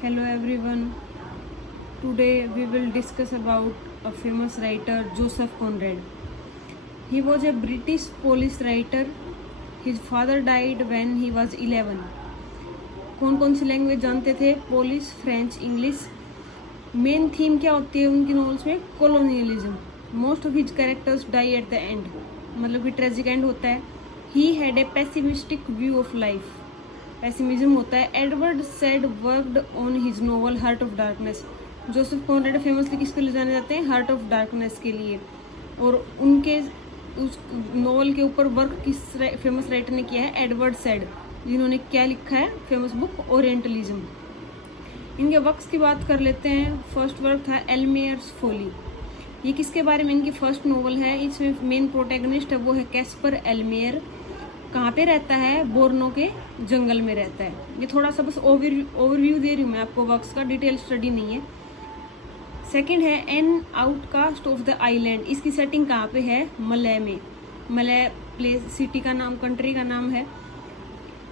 Hello everyone. Today we will discuss about a famous writer Joseph Conrad. He was a British police writer. His father died when he was 11. कौन सी language जानते थे? Polish, French, English. Main theme क्या होती है उनकी novels में? Colonialism. Most of his characters die at the end, मतलब कि ट्रेजिक एंड होता है. He had a pessimistic view of life. Pessimism होता है. Edward Said worked on his novel Heart of Darkness. Joseph Conrad famously किसके लिए जाने जाते हैं? हार्ट ऑफ डार्कनेस के लिए. और उनके उस नोवेल के ऊपर वर्क किस फेमस राइटर ने किया है? एडवर्ड सैड, जिन्होंने क्या लिखा है? Famous book orientalism. इनके वर्क्स की बात कर लेते हैं. फर्स्ट वर्क था एल्मेयर्स फोली. ये किसके बारे में? इनकी फर्स्ट नोवेल है. इसमें मेन प्रोटैगनिस्ट है वो है कैस्पर एल्मेयर. कहाँ पे रहता है? बोर्नो के जंगल में रहता है. ये थोड़ा सा बस ओवरव्यू दे रही हूँ मैं आपको वर्क्स का, डिटेल स्टडी नहीं है. सेकंड है N outcast of the island. इसकी सेटिंग कहाँ पे है? मलय में. मलय प्लेस, सिटी का नाम, कंट्री का नाम है.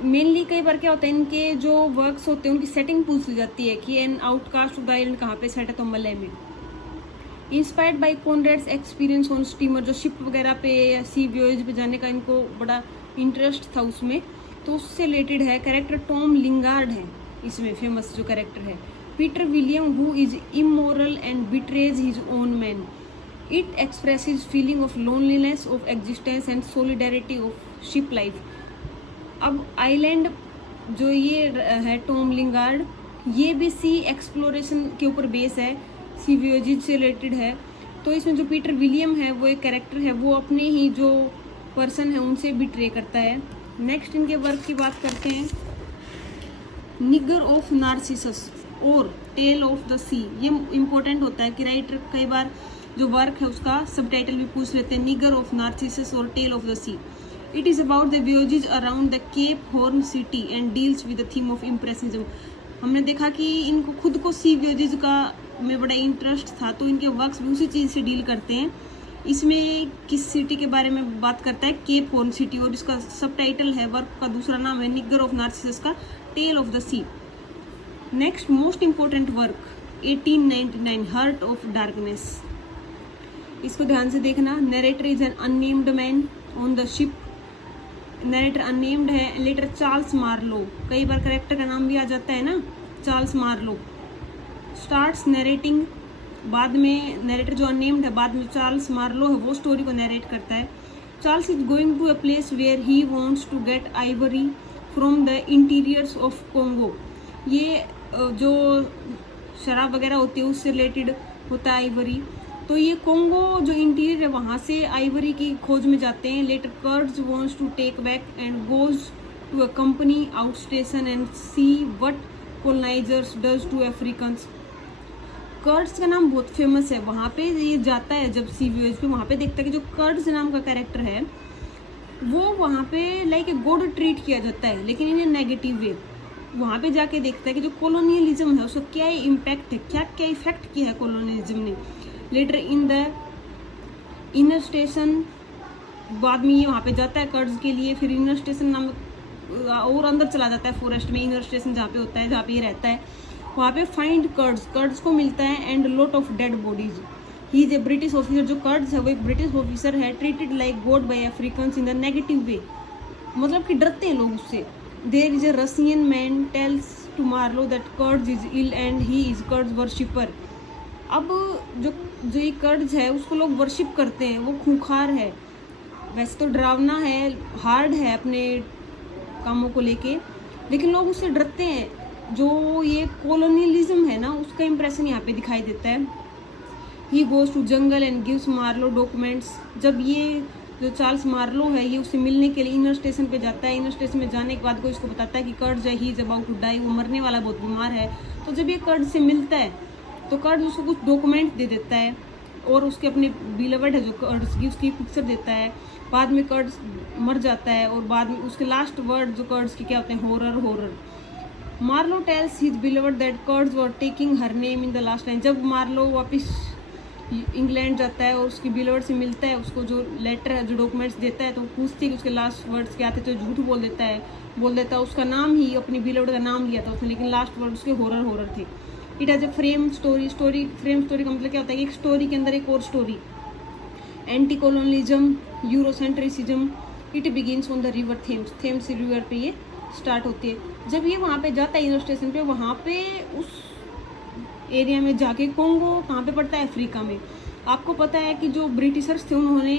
मेनली कई बार क्या होता है, इनके जो वर्क्स होते हैं उनकी सेटिंग पूछ ली जाती है कि an outcast of the island कहाँ पे सेट है, तो मलय में. Inspired by Conrad's experience on steamer, जो शिप वगैरह पे या सी वॉयज पे जाने का इनको बड़ा इंटरेस्ट था उसमें, तो उससे रिलेटेड है. कैरेक्टर टॉम लिंगार्ड है इसमें फेमस जो कैरेक्टर है. Peter William who is immoral and betrays his own man. It expresses feeling of loneliness of existence and solidarity of ship life. अब आइलैंड जो ये है टॉम लिंगार्ड, ये भी सी एक्सप्लोरेशन के ऊपर बेस है, सी वॉयेज से रिलेटेड है. तो इसमें जो पीटर विलियम है वो एक कैरेक्टर है, वो अपने ही जो पर्सन है उनसे बिट्रे करता है. नेक्स्ट इनके वर्क की बात करते हैं. निगर ऑफ नार्सिसस और टेल ऑफ द सी. ये इम्पोर्टेंट होता है कि राइटर कई बार जो वर्क है उसका सबटाइटल भी पूछ लेते हैं. निगर ऑफ नार्सिसस और tale of the sea. It is about the voyage around the Cape Horn city and deals with the theme of impressionism. हमने देखा कि इनको खुद को सी वॉयेज का में बड़ा इंटरेस्ट था, तो इनके वर्क्स भी उसी चीज़ से डील करते हैं. इसमें किस सिटी के बारे में बात करता है? Cape Horn city. और इसका सबटाइटल है, वर्क का दूसरा नाम है निगर ऑफ नार्सिसस का tale of the sea. Next most important work 1899 heart of darkness. इसको ध्यान से देखना. Narrator is an unnamed man on the ship. Narrator unnamed है. Later Charles Marlow. कई बार करेक्टर का नाम भी आ जाता है ना, चार्ल्स मार्लो. Starts narrating. बाद में नरेटर जो अननेम्ड है, बाद में चार्ल्स मार्लो है वो स्टोरी को नरेट करता है. Charles is going to a place where he wants to get ivory from the interiors of Congo. ये जो शराब वगैरह होती है उससे रिलेटेड होता है आइवरी. तो ये कोंगो जो इंटीरियर है वहाँ से आइवरी की खोज में जाते हैं. Later Kurtz wants to take back and goes to a company out station and see what colonisers does to Africans. Kurtz का नाम बहुत फेमस है. वहाँ पे ये जाता है जब सी वॉयेज पे, वहाँ पे देखता है कि जो कर्ड्स नाम का कैरेक्टर है वो वहाँ पे लाइक ए गॉड ट्रीट किया जाता है, लेकिन इन ए नेगेटिव वे. वहाँ पे जाके देखता है कि जो कॉलोनियलिज्म है उसका क्या इम्पैक्ट है, क्या क्या इफेक्ट किया है कॉलोनियलिज्म ने. Later in the inner station. बाद में ये वहाँ पे जाता है कर्ड्स के लिए. फिर इनर स्टेशन नाम और अंदर चला जाता है फॉरेस्ट में. इनर स्टेशन जहाँ पे होता है, जहाँ पे ये रहता है, वहाँ पे फाइंड कर्ड्स को मिलता है and lot of dead bodies. He is a British officer. जो कर्ड्स है वो एक ब्रिटिश ऑफिसर है. Treated like god by Africans in the negative way, मतलब कि डरते हैं लोग उससे. There is a Russian man tells to Marlow that Kurtz is ill and he is Kurtz worshipper. अब जो ये कर्ड्स है उसको लोग वर्शिप करते हैं, वो खूंखार है. वैसे तो डरावना है, हार्ड है अपने कामों को लेके, लेकिन लोग उससे डरते हैं. जो ये कॉलोनियलिज्म है ना, उसका इंप्रेशन यहाँ पे दिखाई देता है. He goes to jungle and gives Marlow documents. जब ये जो चार्ल्स मार्लो है ये उससे मिलने के लिए इनर स्टेशन पे जाता है. इनर स्टेशन में जाने के बाद कोई इसको बताता है कि कर्ड्स है, he is about to die, वो मरने वाला, बहुत बीमार है. तो जब ये कर्ड्स से मिलता है तो कर्ड्स उसको कुछ डॉक्यूमेंट दे देता है और उसके अपने बिलवर्ड है जो कर्ड्स की, उसकी पिक्चर देता है. बाद में कर्ड्स मर जाता है और बाद में उसके लास्ट वर्ड जो कर्ड्स के क्या होते हैं? Horror horror. Marlow tells his beloved that Kurtz were taking her name in the last time. जब मार्लो वापस इंग्लैंड जाता है और उसकी बिलवर्ड से मिलता है, उसको जो लेटर है, जो डॉक्यूमेंट्स देता है, तो पूछती है कि उसके लास्ट वर्ड्स क्या थे, तो झूठ बोल देता है. बोल देता, उसका नाम ही, अपनी बिलोड का नाम लिया था उसने, लेकिन लास्ट वर्ड उसके हॉरर थे। It has a frame story frame story का मतलब क्या होता है कि एक स्टोरी के अंदर एक और story. Anti colonialism, Eurocentrism. It begins on the river Thames river पे ये स्टार्ट होती है। जब ये वहाँ पे जाता है इनो स्टेशन पे, वहाँ पे उस एरिया में जाके, कोंगो कहाँ पे पड़ता है, अफ्रीका में। आपको पता है कि जो ब्रिटिशर्स थे उन्होंने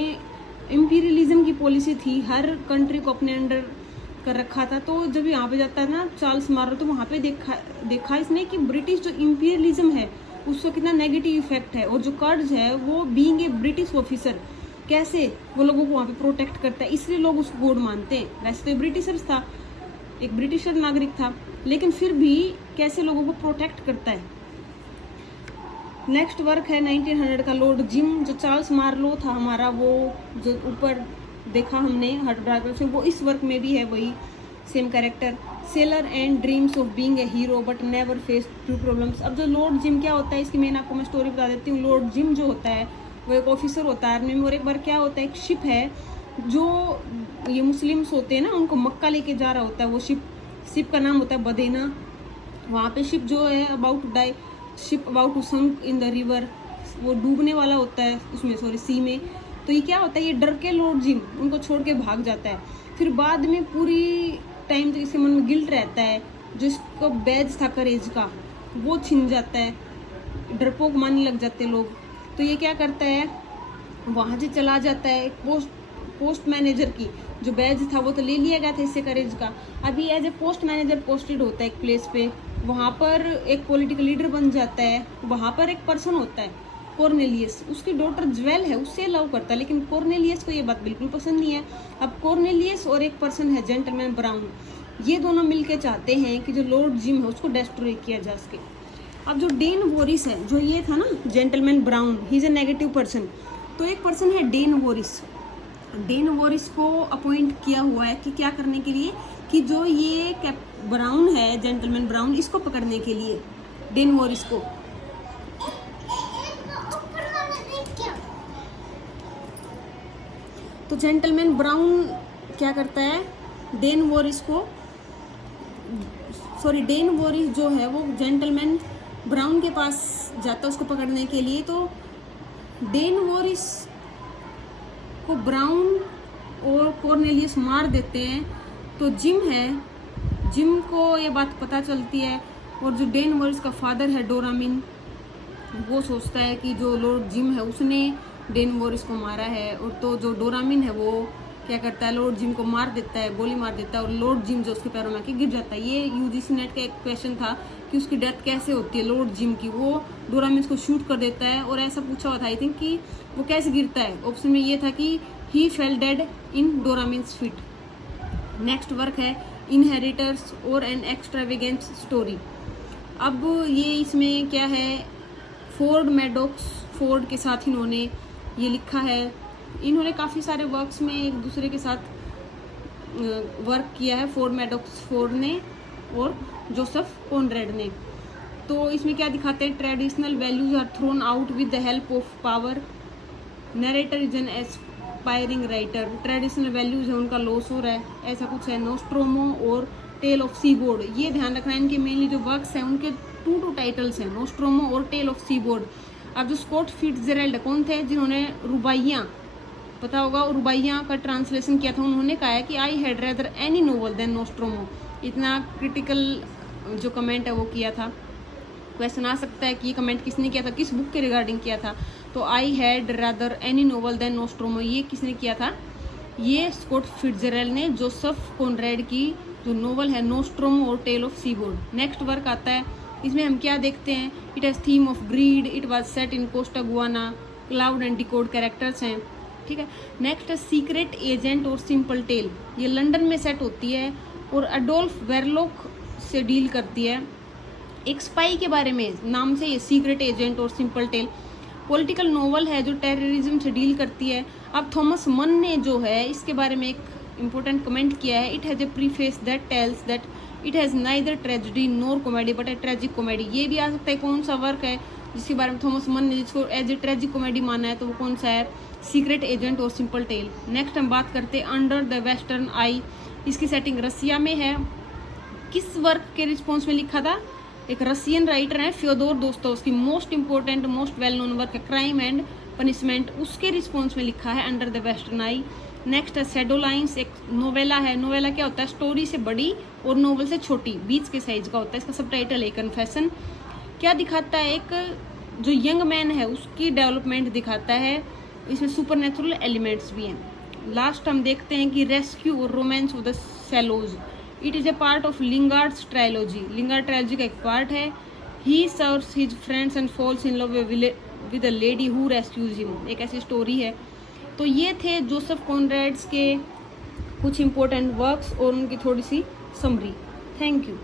इम्पीरियलिज्म की पॉलिसी थी, हर कंट्री को अपने अंडर कर रखा था। तो जब यहाँ पे जाता है ना चार्ल्स मारो, तो वहाँ पे देखा इसने कि ब्रिटिश जो इम्पीरियलिज्म है उसका कितना नेगेटिव इफेक्ट है, और जो कर्ज है वो बीइंग ए ब्रिटिश ऑफिसर कैसे वो लोगों को वहाँ पे प्रोटेक्ट करता है, इसलिए लोग उसको गॉड मानते हैं। वैसे तो ब्रिटिशर्स था, एक ब्रिटिशर नागरिक था, लेकिन फिर भी कैसे लोगों को प्रोटेक्ट करता है। नेक्स्ट वर्क है 1900 का लॉर्ड जिम। जो चार्ल्स मार्लो था हमारा, वो जो ऊपर देखा हमने हर बायोग्राफी, वो इस वर्क में भी है वही same character. Seller and dreams of being a hero but never face true problems. अब जो लॉर्ड जिम क्या होता है, इसकी मेन आपको मैं स्टोरी बता देती हूँ। लॉर्ड जिम जो होता है वो एक ऑफिसर होता है आर्मी में, और एक बार क्या होता है, एक शिप है जो ये मुस्लिम्स होते हैं ना, उनको मक्का लेके जा रहा होता है। वो शिप का नाम होता है बदेना। वहाँ पे शिप जो है about to die, ship about to sunk in the river, वो डूबने वाला होता है उसमें, सॉरी सी में। तो ये क्या होता है, ये डर के लॉर्ड जिम उनको छोड़ के भाग जाता है। फिर बाद में पूरी टाइम तक इसके मन में गिल्ट रहता है, जो इसको बैज था करेज का वो छिन जाता है, डरपोक मानने लग जाते लोग। तो ये क्या करता है, वहाँ से चला जाता है पोस्ट मैनेजर की जो बैज था वो तो ले लिया गया था इससे करेज का। अभी as a post manager posted होता है एक प्लेस पे, वहाँ पर एक पॉलिटिकल लीडर बन जाता है। वहाँ पर एक पर्सन होता है कॉर्नेलियस, उसकी डॉटर ज्वेल है, उससे लव करता है, लेकिन कॉर्नेलियस को ये बात बिल्कुल पसंद नहीं है। अब कॉर्नेलियस और एक पर्सन है जेंटलमैन ब्राउन, ये दोनों मिलके चाहते हैं कि जो लॉर्ड जिम है उसको डिस्ट्रॉय किया जा सके। अब जो डेन वॉरिस है, जो ये था ना gentleman brown, he is A negative person. तो एक पर्सन है डेन वॉरिस, डेन वॉरिस को अपॉइंट किया हुआ है कि क्या करने के लिए, कि जो ये ब्राउन है जेंटलमैन ब्राउन, इसको पकड़ने के लिए डेन वॉरिस को। तो जेंटलमैन ब्राउन क्या करता है, डेन वॉरिस जो है वो जेंटलमैन ब्राउन के पास जाता है उसको पकड़ने के लिए। तो डेन वॉरिस को ब्राउन और कॉर्नेलियस मार देते हैं। तो जिम को ये बात पता चलती है, और जो डेन वॉरिस का फादर है डोरामिन, वो सोचता है कि जो लॉर्ड जिम है उसने डेन वॉरिस को मारा है। और तो जो डोरामिन है वो क्या करता है, लॉर्ड जिम को मार देता है, गोली मार देता है, और लॉर्ड जिम जो उसके पैरों में आके गिर जाता है। ये यूजीसी नेट का एक क्वेश्चन था कि उसकी डेथ कैसे होती है लॉर्ड जिम की, वो डोरामिन को शूट कर देता है। और ऐसा पूछा हुआ था आई थिंक कि वो कैसे गिरता है, ऑप्शन में ये था कि ही फेल डेड इन डोरामिन्स फीट। नेक्स्ट वर्क है इनहेरिटर्स और एन एक्स्ट्रावेगेंट स्टोरी। अब ये इसमें क्या है, फोर्ड मैडॉक्स फोर्ड के साथ इन्होंने ये लिखा है। इन्होंने काफ़ी सारे वर्क्स में एक दूसरे के साथ वर्क किया है, फोर्ड मैडॉक्स फोर्ड ने और जोसेफ कॉनरेड ने। तो इसमें क्या दिखाते हैं, traditional values are thrown out with the help of power, narrator is an aspiring writer. Traditional values है उनका लॉस हो रहा है, ऐसा कुछ है। नोस्ट्रोमो और टेल ऑफ सी बोर्ड, ये ध्यान रखना है, इनके मेनली जो वर्क्स हैं उनके टू टाइटल्स हैं, नोस्ट्रोमो और टेल ऑफ सी बोर्ड। अब जो स्कॉट फिट्जजेराल्ड कौन थे, जिन्होंने रुबाइयाँ, पता होगा रुबाइयाँ का ट्रांसलेशन किया था, उन्होंने कहा है कि I had rather any novel than Nostromo. इतना क्रिटिकल जो कमेंट है वो किया था। क्वेश्चन आ सकता है कि ये कमेंट किसने किया था, किस बुक के रिगार्डिंग किया था। तो I had rather any novel than Nostromo, ये किसने किया था, ये स्कॉट फिट्जजेराल्ड ने जोसेफ कॉनरेड की जो नोवेल है नोस्ट्रोमो और tale of seaboard. Next work आता है, इसमें हम क्या देखते हैं, it has theme of greed, it was set in Costaguana, cloud and decode characters हैं, ठीक है। नेक्स्ट है सीक्रेट एजेंट और सिंपल टेल, ये लंदन में सेट होती है और अडोल्फ वेरलॉक से डील करती है। एक स्पाई के बारे में नाम से ये सीक्रेट एजेंट और सिंपल टेल। पॉलिटिकल नोवेल है जो टेररिज्म से डील करती है। अब थॉमस मन ने जो है इसके बारे में एक इम्पोर्टेंट कमेंट किया है, it has a preface that tells that it has neither tragedy NOR comedy but A tragic comedy. ये भी आ सकता है कौन सा वर्क है जिसके बारे में थॉमस मन ने जिसको एज ए ट्रेजिक कॉमेडी माना है, तो वो कौन सा है। सीक्रेट एजेंट और सिंपल टेल। नेक्स्ट हम बात करते हैं अंडर द वेस्टर्न आई। इसकी सेटिंग रसिया में है। किस वर्क के रिस्पॉन्स में लिखा था? एक रसियन राइटर है Fyodor Dostoevsky, most important most well known work है क्राइम एंड पनिशमेंट, उसके रिस्पॉन्स में लिखा है under the western eye. Next है शैडो लाइन्स, एक नोवेला है। नोवेला क्या होता है? स्टोरी से बड़ी और नोवेल से छोटी, बीच के साइज का होता है। इसका सबटाइटल है कन्फेशन। क्या दिखाता है? एक जो यंग मैन है उसकी डेवलपमेंट दिखाता है। इसमें सुपरनेचुरल एलिमेंट्स भी हैं। लास्ट हम देखते हैं कि रेस्क्यू और romance of the shallows. It is a part of Lingard's trilogy. Lingard trilogy का एक पार्ट है। He serves his friends and falls in love with a lady who rescues him, एक ऐसी स्टोरी है। तो ये थे जोसेफ कॉनरैड्स के कुछ इंपॉर्टेंट वर्क्स और उनकी थोड़ी सी समरी। Thank you.